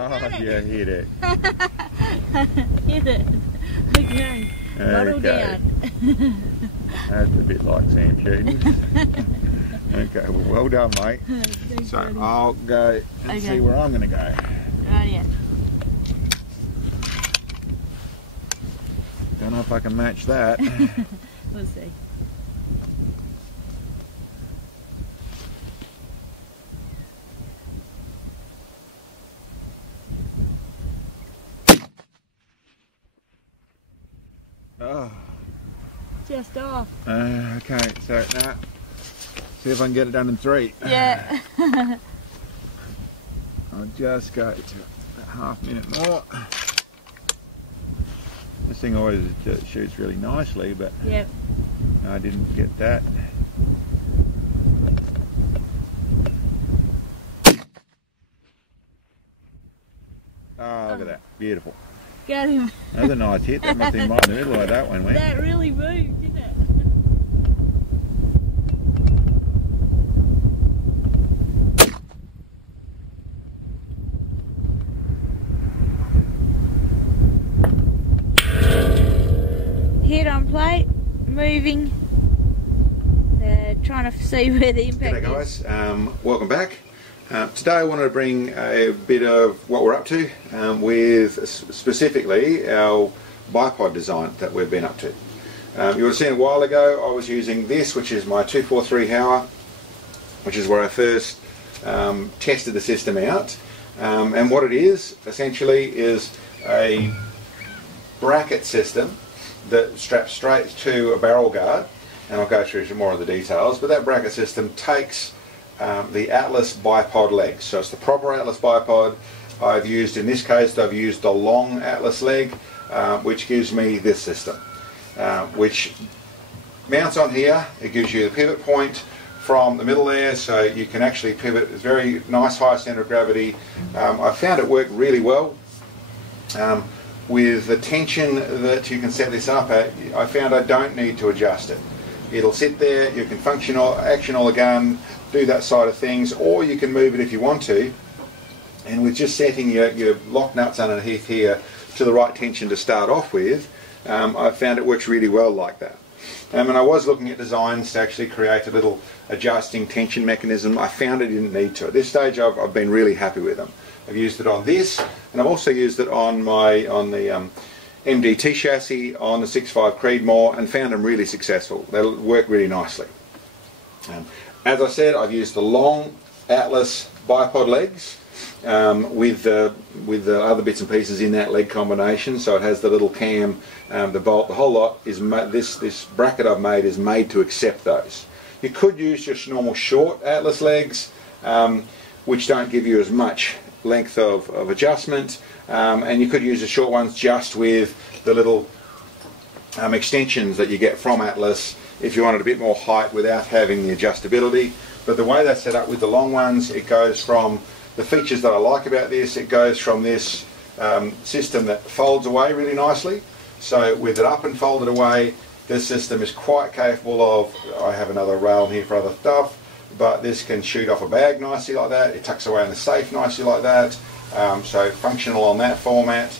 Oh, yeah, hit it. Hit it. Okay. Model down. That's a bit like sand shooting. Okay, well done, mate. So I'll go and see where I'm going to go. Oh, yeah. Don't know if I can match that. We'll see. Oh. Just off. Okay, so now, see if I can get it done in 3. Yeah. I'll just go to a half minute more. This thing always shoots really nicely, but yep. I didn't get that. Oh, look at that. Beautiful. Got him. That's a nice hit. That must be right in the middle of that one went. That really moved, didn't it? Hit on plate, moving, trying to see where the impact is. G'day guys, welcome back. Today I wanted to bring a bit of what we're up to with specifically our bipod design that we've been up to. You would have seen a while ago I was using this, which is my 243 Hauer, which is where I first tested the system out. And what it is essentially is a bracket system that straps straight to a barrel guard, and I'll go through some more of the details, but that bracket system takes the Atlas bipod legs. So it's the proper Atlas bipod. I've used, in this case, I've used the long Atlas leg, which gives me this system, which mounts on here. It gives you the pivot point from the middle there, so you can actually pivot. It's very nice high centre of gravity. I found it worked really well. With the tension that you can set this up at, I found I don't need to adjust it. It'll sit there, you can action all the gun, do that side of things, or you can move it if you want to. And with just setting your lock nuts underneath here to the right tension to start off with, I found it works really well like that. And I was looking at designs to actually create a little adjusting tension mechanism. I found I didn't need to. At this stage I've been really happy with them. I've used it on this, and I've also used it on the Mdt Chassis on the 6.5 Creedmoor, and found them really successful. They work really nicely. As I said, I've used the long Atlas bipod legs with the other bits and pieces in that leg combination. So it has the little cam, the bolt, the whole lot is this bracket I've made is made to accept those. You could use just normal short Atlas legs, which don't give you as much length of adjustment, and you could use the short ones just with the little extensions that you get from Atlas if you wanted a bit more height without having the adjustability. But the way that's set up with the long ones, it goes from the features that I like about this, it goes from this system that folds away really nicely. So with it up and folded away, this system is quite capable of, I have another rail here for other stuff, but this can shoot off a bag nicely like that. It tucks away in the safe nicely like that. So functional on that format.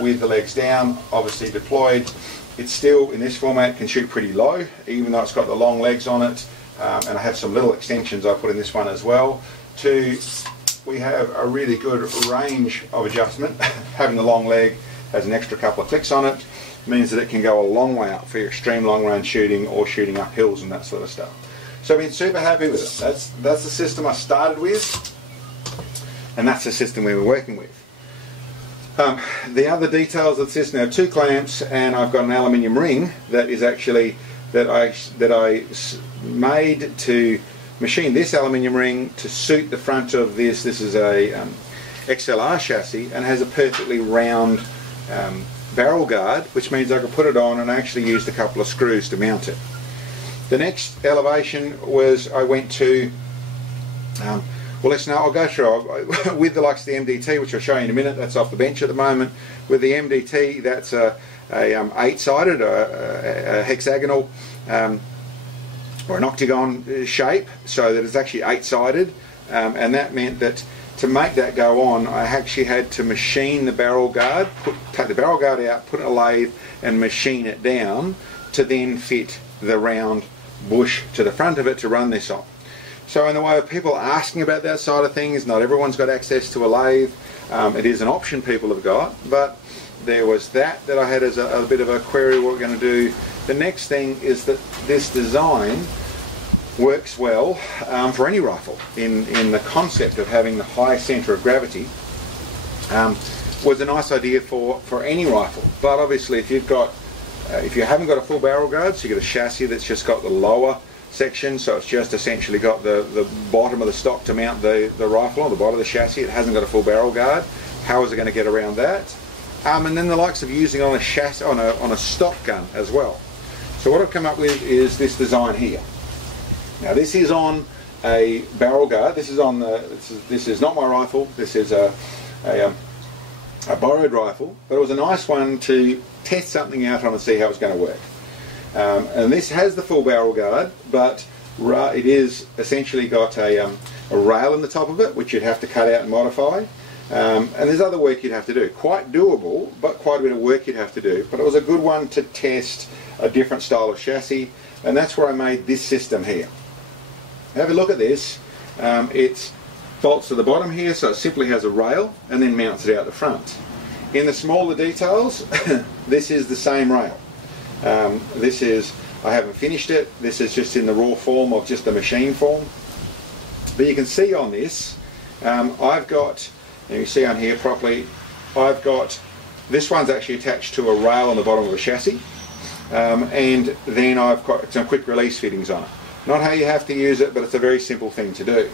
With the legs down, obviously deployed. It's still, in this format, can shoot pretty low, even though it's got the long legs on it. And I have some little extensions I put in this one as well. We have a really good range of adjustment. Having the long leg has an extra couple of clicks on it. Means that it can go a long way up for your extreme long range shooting or shooting up hills and that sort of stuff. So I've been super happy with it. That's the system I started with, and that's the system we were working with. The other details of the system, I have 2 clamps, and I've got an aluminium ring that is actually that I made to machine this aluminium ring to suit the front of this. This is a XLR chassis and has a perfectly round barrel guard, which means I could put it on, and I actually used a couple of screws to mount it. The next elevation was I went to, well, I'll go through with the likes of the MDT, which I'll show you in a minute. That's off the bench at the moment. With the MDT, that's a 8-sided, a hexagonal or an octagon shape, so that it's actually 8-sided, and that meant that to make that go on, I actually had to machine the barrel guard, take the barrel guard out, put it in a lathe and machine it down to then fit the round bush to the front of it to run this on. So in the way of people asking about that side of things, not everyone's got access to a lathe. It is an option people have got, but there was that I had as a bit of a query what we're going to do. The next thing is that this design works well for any rifle in the concept of having the high centre of gravity. Was a nice idea for any rifle, but obviously if you haven't got a full barrel guard, so you've got a chassis that's just got the lower section, so it's just essentially got the bottom of the stock to mount the rifle on the bottom of the chassis, it hasn't got a full barrel guard. How is it going to get around that? And then the likes of using it on a chassis, on a stock gun as well. So what I've come up with is this design here. Now this is on a barrel guard. This is on this is not my rifle. This is a borrowed rifle, but it was a nice one to test something out on and see how it's going to work. And this has the full barrel guard, but it is essentially got a rail in the top of it, which you'd have to cut out and modify. And there's other work you'd have to do. Quite doable, but quite a bit of work you'd have to do. But it was a good one to test a different style of chassis, and that's where I made this system here. Have a look at this. It bolts to the bottom here, so it simply has a rail and then mounts it out the front. In the smaller details, this is the same rail. I haven't finished it. This is just in the raw form of just the machine form. But you can see on this, I've got, and you see on here properly, I've got, this one's actually attached to a rail on the bottom of a chassis, and then I've got some quick release fittings on it. Not how you have to use it, but it's a very simple thing to do.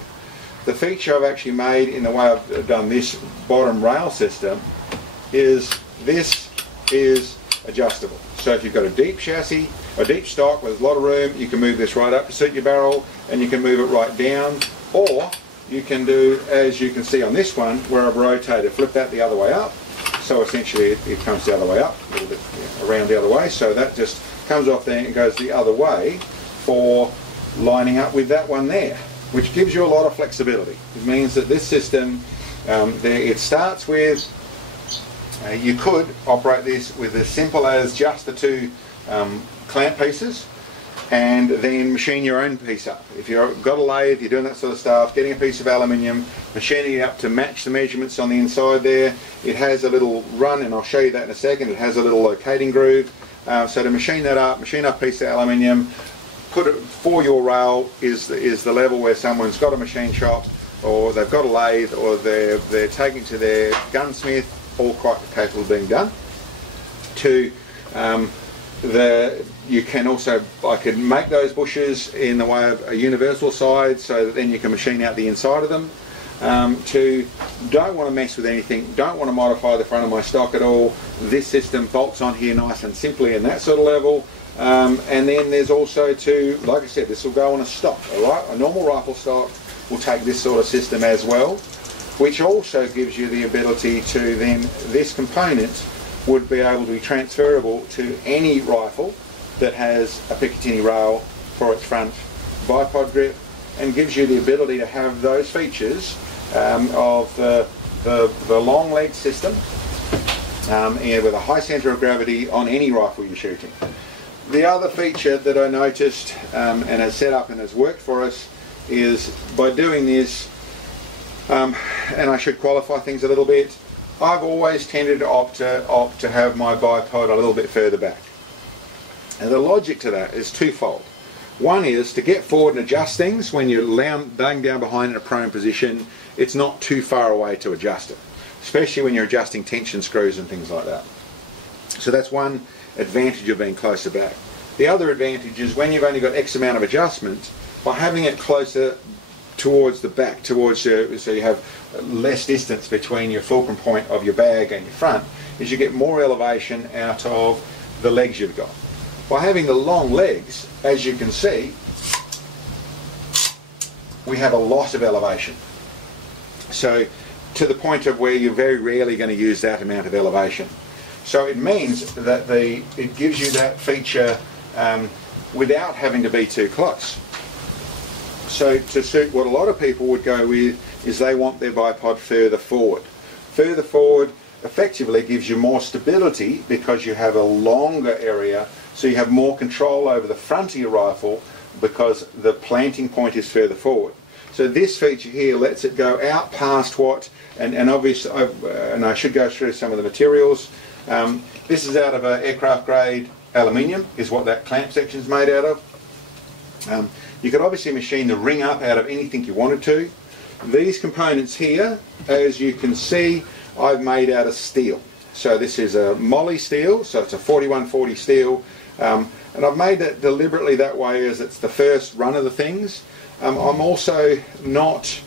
The feature I've actually made in the way I've done this bottom rail system is this is adjustable. So if you've got a deep chassis, a deep stock with a lot of room, you can move this right up to suit your barrel, and you can move it right down, or you can do, as you can see on this one, where I've rotated, flip that the other way up, so essentially it comes the other way up, a little bit around the other way, so that just comes off there and goes the other way for lining up with that one there, which gives you a lot of flexibility. It means that this system, it starts with, you could operate this with as simple as just the two clamp pieces, and then machine your own piece up. If you've got a lathe, you're doing that sort of stuff, getting a piece of aluminium, machining it up to match the measurements on the inside there. It has a little run, and I'll show you that in a second. It has a little locating groove. So to machine that up, machine up a piece of aluminium, put it for your rail is the level where someone's got a machine shop, or they've got a lathe, or they're taking to their gunsmith, all quite capable of being done. To you can also, I can make those bushes in the way of a universal side, so that then you can machine out the inside of them. Don't want to mess with anything, don't want to modify the front of my stock at all. This system bolts on here nice and simply in that sort of level. And then there's also like I said, this will go on a stock, alright? A normal rifle stock will take this sort of system as well, which also gives you the ability to then, this component would be able to be transferable to any rifle that has a Picatinny rail for its front bipod grip, and gives you the ability to have those features of the long leg system and with a high centre of gravity on any rifle you're shooting. The other feature that I noticed and has set up and has worked for us is by doing this, and I should qualify things a little bit, I've always tended to opt to have my bipod a little bit further back. And the logic to that is twofold. One is to get forward and adjust things when you're laying down behind in a prone position, it's not too far away to adjust it, especially when you're adjusting tension screws and things like that. So that's one advantage of being closer back. The other advantage is when you've only got X amount of adjustment, by having it closer towards the back, so you have less distance between your fulcrum point of your bag and your front, is you get more elevation out of the legs you've got. By having the long legs, as you can see, we have a lot of elevation. So to the point of where you're very rarely going to use that amount of elevation. So it means that it gives you that feature without having to be too close. So to suit what a lot of people would go with is they want their bipod further forward. Further forward effectively gives you more stability because you have a longer area, so you have more control over the front of your rifle because the planting point is further forward. So this feature here lets it go out past what, and obviously, and I should go through some of the materials. This is out of an aircraft grade aluminium, is what that clamp section is made out of. You could obviously machine the ring up out of anything you wanted to. These components here, as you can see, I've made out of steel. So this is a moly steel, so it's a 4140 steel, and I've made it deliberately that way as it's the first run of the things. I'm also not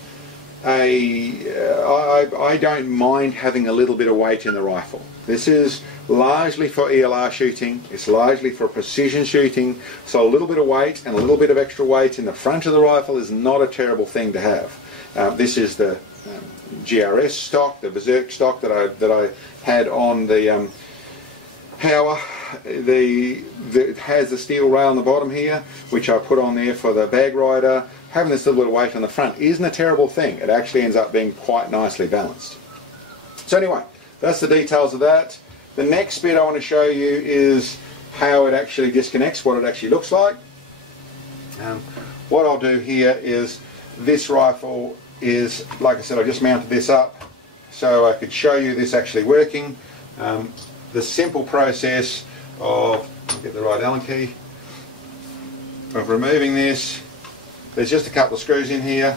I don't mind having a little bit of weight in the rifle. This is largely for ELR shooting, it's largely for precision shooting, so a little bit of weight and a little bit of extra weight in the front of the rifle is not a terrible thing to have. This is the GRS stock, the Berserk stock that I had on the Power. It has the steel rail on the bottom here, which I put on there for the bag rider. Having this little bit of weight on the front isn't a terrible thing. It actually ends up being quite nicely balanced. So anyway, that's the details of that. The next bit I want to show you is how it actually disconnects, what it actually looks like. What I'll do here is, this rifle is, like I said, I just mounted this up so I could show you this actually working. The simple process of, get the right Allen key, of removing this. There's just a couple of screws in here.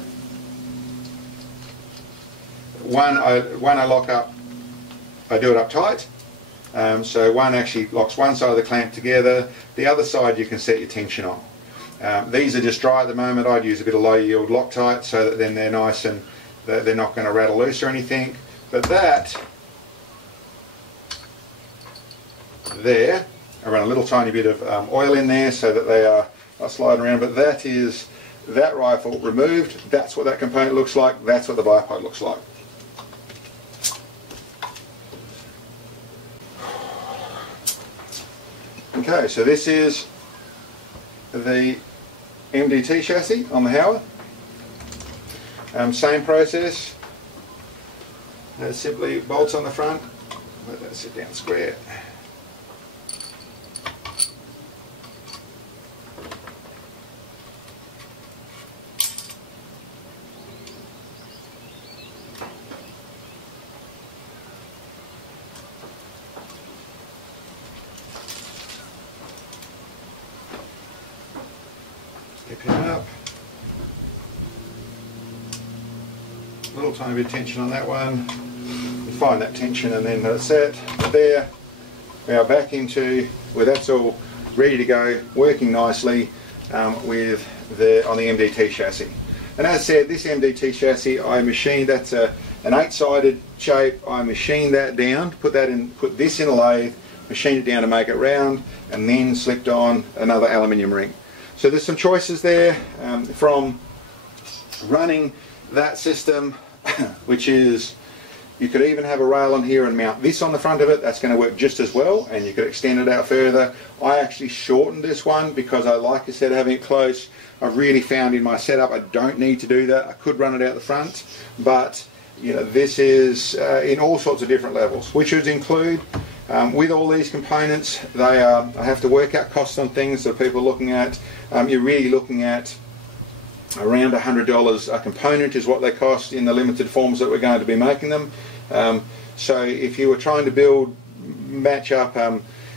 One I lock up, I do it up tight. So one actually locks one side of the clamp together. The other side you can set your tension on. These are just dry at the moment. I'd use a bit of low yield Loctite so that then they're nice and they're not going to rattle loose or anything. But that, there, I run a little tiny bit of oil in there so that they are not sliding around, but that is that rifle removed. That's what that component looks like. That's what the bipod looks like. Okay, so this is the Mdt chassis on the Howard. Same process. Simply bolts on the front. Let that sit down square. Pin up. Little tiny bit of tension on that one. You find that tension and then that's it. There we are back into where that's all ready to go, working nicely with on the Mdt chassis. And as I said, this Mdt chassis I machined. That's an 8-sided shape. I machined that down, put this in a lathe, machined it down to make it round, and then slipped on another aluminium ring. So there's some choices there from running that system, which is, you could even have a rail on here and mount this on the front of it. That's going to work just as well, and you could extend it out further. I actually shortened this one because I like, I said, having it close. I've really found in my setup I don't need to do that. I could run it out the front, but you know, this is in all sorts of different levels, which would include with all these components, I have to work out costs on things that people are looking at. You're really looking at around $100 a component is what they cost in the limited forms that we're going to be making them. So if you were trying to match up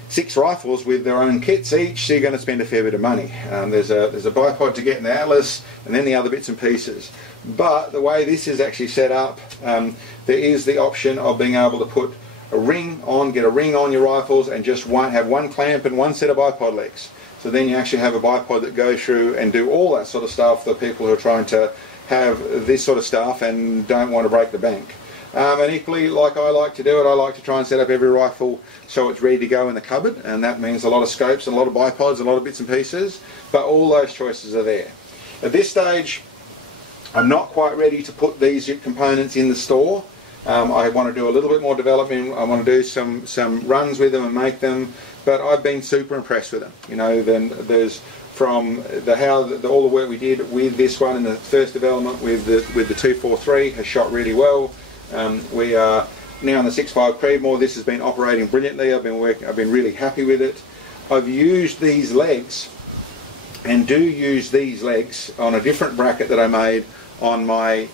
6 rifles with their own kits each, so you're going to spend a fair bit of money. There's a bipod to get in the Atlas, and then the other bits and pieces. But the way this is actually set up, there is the option of being able to put a ring on, get a ring on your rifles, and just have one clamp and one set of bipod legs. So then you actually have a bipod that goes through and do all that sort of stuff for people who are trying to have this sort of stuff and don't want to break the bank. And equally, like I like to do it, I like to try and set up every rifle so it's ready to go in the cupboard, and that means a lot of scopes and a lot of bipods, a lot of bits and pieces, but all those choices are there. At this stage, I'm not quite ready to put these components in the store. I want to do a little bit more development. I want to do some runs with them and make them, but I've been super impressed with them. You know, then there's from all the work we did with this one in the first development with the 243 has shot really well. We are now in the 6.5 Creedmoor. This has been operating brilliantly. I've been really happy with it. I've used these legs, and do use these legs on a different bracket that I made on my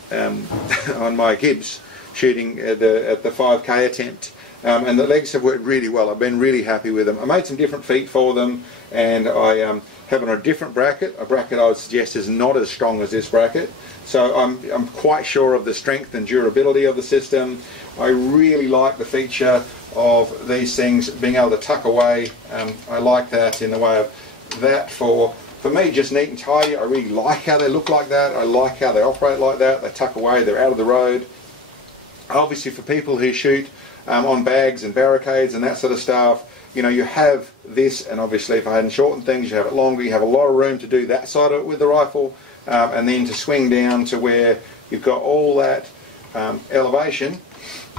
on my Gibbs shooting at the 5K attempt. And the legs have worked really well. I've been really happy with them. I made some different feet for them, and I have on a different bracket, a bracket I would suggest is not as strong as this bracket. So I'm quite sure of the strength and durability of the system. I really like the feature of these things being able to tuck away. I like that in the way of that for me, just neat and tidy. I really like how they look like that. I like how they operate like that. They tuck away, they're out of the road. Obviously for people who shoot on bags and barricades and that sort of stuff, you know, you have this, and obviously if I hadn't shortened things, you have it longer, you have a lot of room to do that side of it with the rifle, and then to swing down to where you've got all that elevation.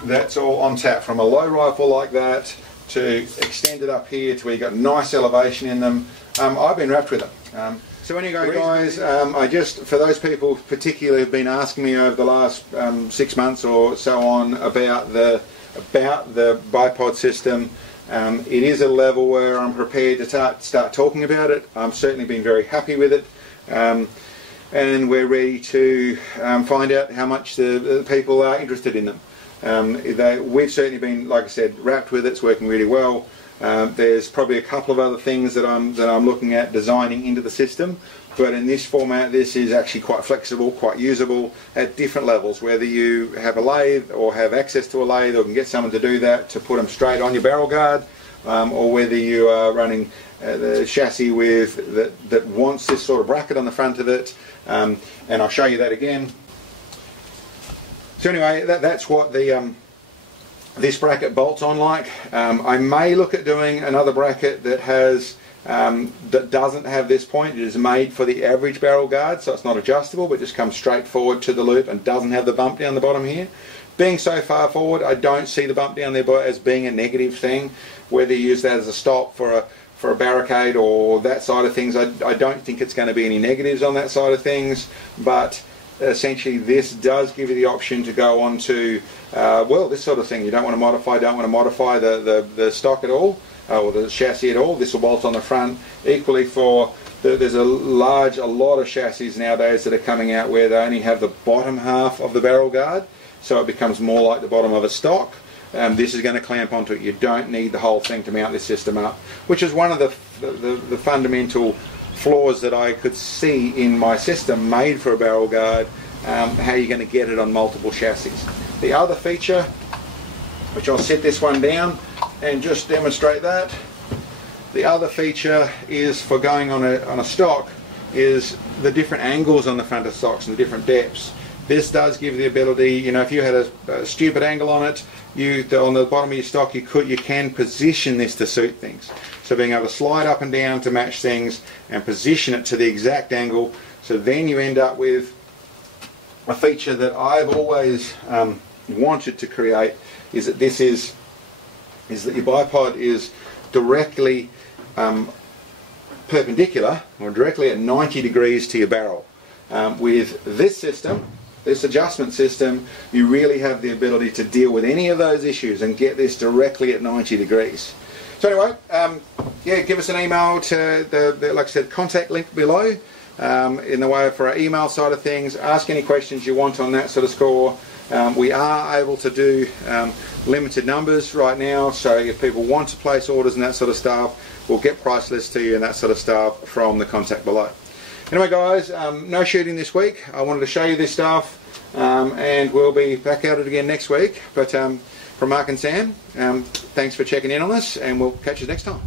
That's all on tap, from a low rifle like that to extend it up here to where you've got nice elevation in them. I've been wrapped with them. So anyway guys, I just, for those people particularly who've been asking me over the last 6 months or so on about the Bipod system, it is a level where I'm prepared to start talking about it. I've certainly been very happy with it, and we're ready to find out how much the people are interested in them. We've certainly been, like I said, wrapped with it. It's working really well. There's probably a couple of other things that I'm looking at designing into the system, but in this format this is actually quite flexible, quite usable at different levels, whether you have a lathe or have access to a lathe or can get someone to do that to put them straight on your barrel guard, or whether you are running the chassis with that wants this sort of bracket on the front of it, and I'll show you that again. So anyway, that's what this bracket bolts on like. I may look at doing another bracket that has that doesn't have this point. It is made for the average barrel guard, so it's not adjustable, but just comes straight forward to the loop and doesn't have the bump down the bottom here. Being so far forward, I don't see the bump down there as being a negative thing. Whether you use that as a stop for a barricade or that side of things, I don't think it's going to be any negatives on that side of things. But essentially this does give you the option to go on to well, this sort of thing. You don't want to modify the stock at all, or the chassis at all. This will bolt on the front. Equally for there's a lot of chassis nowadays that are coming out where they only have the bottom half of the barrel guard, so it becomes more like the bottom of a stock. This is going to clamp onto it. You don't need the whole thing to mount this system up, which is one of the fundamental flaws that I could see in my system made for a barrel guard. How you're going to get it on multiple chassis. The other feature, which I'll set this one down and just demonstrate that, the other feature is for going on a stock is the different angles on the front of stocks and the different depths. This does give the ability, you know, if you had a stupid angle on it, on the bottom of your stock you can position this to suit things. So being able to slide up and down to match things and position it to the exact angle, so then you end up with a feature that I've always wanted to create, is that that your bipod is directly perpendicular, or directly at 90 degrees to your barrel. With this system, this adjustment system, you really have the ability to deal with any of those issues and get this directly at 90 degrees. So anyway, yeah, give us an email to the like I said, contact link below. In the way for our email side of things, ask any questions you want on that sort of score. We are able to do limited numbers right now, so if people want to place orders and that sort of stuff, we'll get price lists to you and that sort of stuff from the contact below. Anyway guys, no shooting this week. I wanted to show you this stuff, and we'll be back at it again next week. But from Mark and Sam, thanks for checking in on us, and we'll catch you next time.